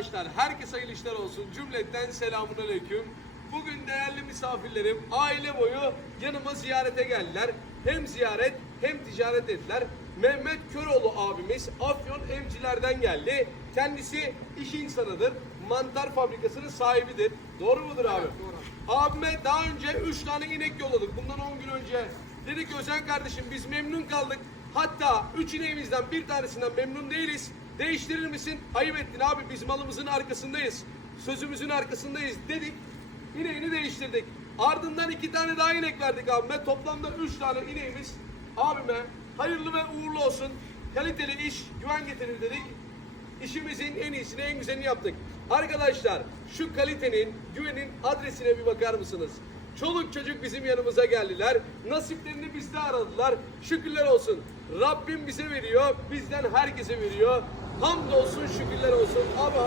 Arkadaşlar herkese hayırlı işler olsun. Cümletten selamun aleyküm. Bugün değerli misafirlerim aile boyu yanıma ziyarete geldiler. Hem ziyaret hem ticaret ettiler. Mehmet Köroğlu abimiz Afyon Emciler'den geldi. Kendisi iş insanıdır. Mantar fabrikasının sahibidir. Doğru mudur abi? Abime daha önce 3 tane inek yolladık. Bundan 10 gün önce. Dedik Özen kardeşim biz memnun kaldık. Hatta 3 ineğimizden bir tanesinden memnun değiliz. Değiştirir misin? Ayıp ettin abi biz malımızın arkasındayız. Sözümüzün arkasındayız dedik. İneğini değiştirdik. Ardından iki tane daha inek verdik abime. Toplamda 3 tane ineğimiz abime hayırlı ve uğurlu olsun. Kaliteli iş güven getirir dedik. İşimizin en iyisini, en güzelini yaptık. Arkadaşlar şu kalitenin, güvenin adresine bir bakar mısınız? Çoluk çocuk bizim yanımıza geldiler. Nasiplerini bizde aradılar. Şükürler olsun. Rabbim bize veriyor, bizden herkese veriyor. Hamdolsun şükürler olsun. Hayır.